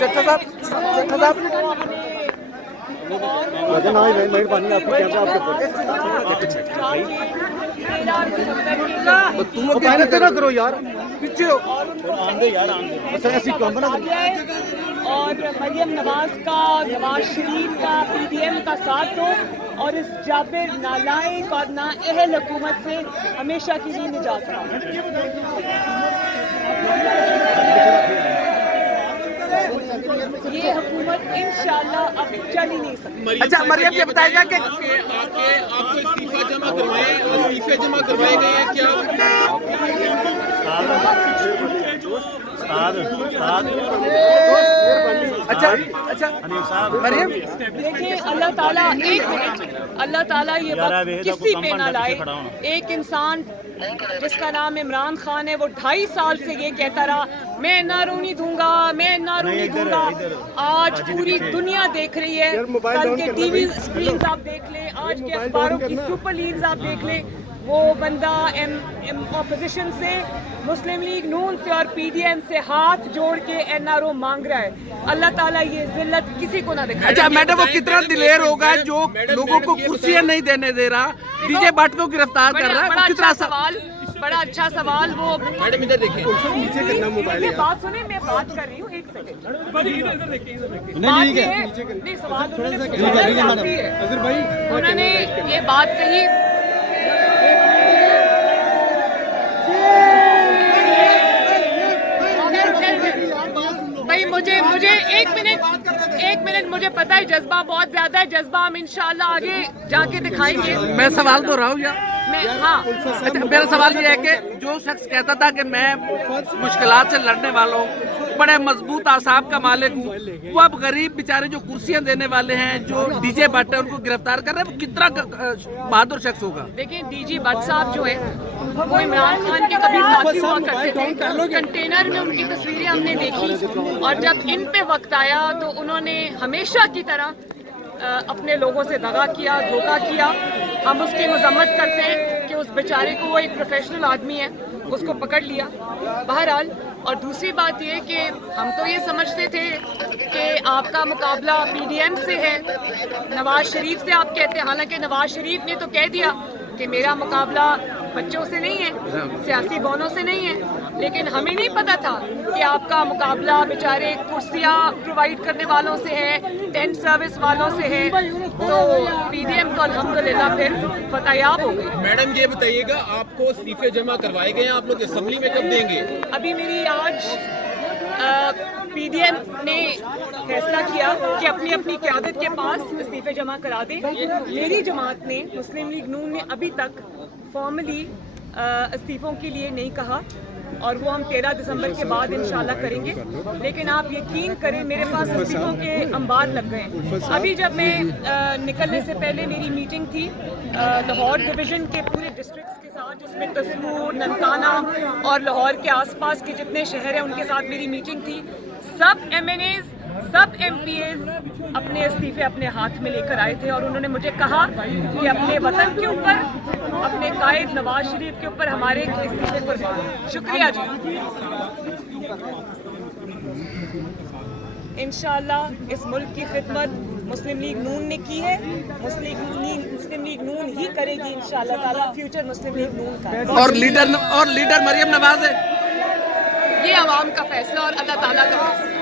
चट्टा साहब मेहरबानी आपकी कैमरा आपके ना करो यार पीछे हो ऐसी काम बना और मरियम नवाज का, नवाज शरीफ का, PDM का साथ दो और इस जाबिर, नालायक और नाअहल हुकूमत से हमेशा के लिए निजात पाओ। ये हुकूमत इंशाअल्लाह अब चल ही नहीं सकती। अच्छा मरियम ये बताएगा कि आपको इस्तीफा जमा करवाए गए हैं क्या? अच्छा मरियम देखिए अल्लाह ताला अल्लाह ताला ये वक्त किसी पे ना लाए। एक इंसान जिसका नाम इमरान खान है वो 2.5 साल से ये कहता रहा मैं नारूनी दूंगा, मैं नारूनी दूंगा। आज पूरी दुनिया देख रही है, कल के टीवी स्क्रीन आप देख लें, आज के अखबारों की सुपर लीग्स आप देख लें, वो बंदा ऑपोजिशन से, मुस्लिम लीग नून से और PDM से हाथ जोड़ के NRO मांग रहा है। अल्लाह ताला ये जिल्लत किसी को ना दिखाए। अच्छा मैडम वो कितना दिलेर होगा जो लोगों को कुर्सियां नहीं देने दे रहा, डीजे भट्ट को गिरफ्तार कर रहा है, कितना सवाल, बड़ा अच्छा सवाल। वो मैडम इधर देखिए, मेरी बात सुने, मैं बात कर रही हूँ, एक सेकंड। नहीं सवाल उन्होंने ये बात कही भाई, मुझे एक मिनट मुझे पता है जज्बा बहुत ज्यादा है, जज्बा हम इंशाल्लाह आगे जाके दिखाएंगे। मैं सवाल तो रहा हूँ या हाँ अच्छा मेरा सवाल ये है कि जो शख्स कहता था कि मैं मुश्किलात से लड़ने वाला हूँ, बड़े मजबूत आसाब का मालिक हूँ, वो अब गरीब बेचारे जो कुर्सियां देने वाले हैं, जो डीजे भट्ट है उनको गिरफ्तार कर रहे हैं, वो कितना बहादुर शख्स होगा? देखिए डीजे भट्ट साहब जो है वो इमरान खान के कभी साथी हुआ करते थे। कंटेनर में उनकी तस्वीरें हमने देखी और जब इन पे वक्त आया तो उन्होंने हमेशा की तरह अपने लोगों से दगा किया, धोखा किया। हम उसकी मजम्मत करते हैं कि उस बेचारे को, वो एक प्रोफेशनल आदमी है, उसको पकड़ लिया बहरहाल। और दूसरी बात ये कि हम तो ये समझते थे कि आपका मुकाबला PDM से है, नवाज शरीफ से आप कहते हैं, हालांकि नवाज शरीफ ने तो कह दिया कि मेरा मुकाबला बच्चों से नहीं है, सियासी बौनों से नहीं है, लेकिन हमें नहीं पता था कि आपका मुकाबला बेचारे कुर्सियाँ प्रोवाइड करने वालों से है, टेंट सर्विस वालों से है। तो PDM तो अल्हम्दुलिल्लाह फिर फतेहयाब हो गई। मैडम ये बताइएगा, आपको इस्तीफे जमा करवाए गए हैं, आप लोग असेंबली में कब देंगे? अभी मेरी आज PDM ने फैसला किया कि अपनी अपनी क़यादत के पास इस्तीफे जमा करा दें। मेरी जमात ने, मुस्लिम लीग नून ने अभी तक फॉर्मली इस्तीफ़ों के लिए नहीं कहा और वो हम 13 दिसंबर के बाद इंशाल्लाह करेंगे। लेकिन आप यकीन करें मेरे पास इस्तीफ़ों के अंबार लग गए हैं। अभी जब मैं निकलने से पहले मेरी मीटिंग थी लाहौर डिवीज़न के पूरे डिस्ट्रिक्ट्स के साथ, जिसमें तस्मूर, ननकाना और लाहौर के आसपास के जितने शहर हैं उनके साथ मेरी मीटिंग थी। सब MNAs, सब MPAs अपने इस्तीफे अपने हाथ में लेकर आए थे और उन्होंने मुझे कहा कि अपने वतन के ऊपर, अपने कायद नवाज शरीफ के ऊपर हमारे इस्तीफे पर शुक्रिया जी। इंशाअल्लाह इस मुल्क की खिदमत मुस्लिम लीग नून ने की है, मुस्लिम लीग नून ही करेगी इंशाअल्लाह ताला। फ्यूचर मुस्लिम लीग नून का और लीडर मरियम नवाज है। ये आवाम का फैसला और अल्लाह ताला का फैसला।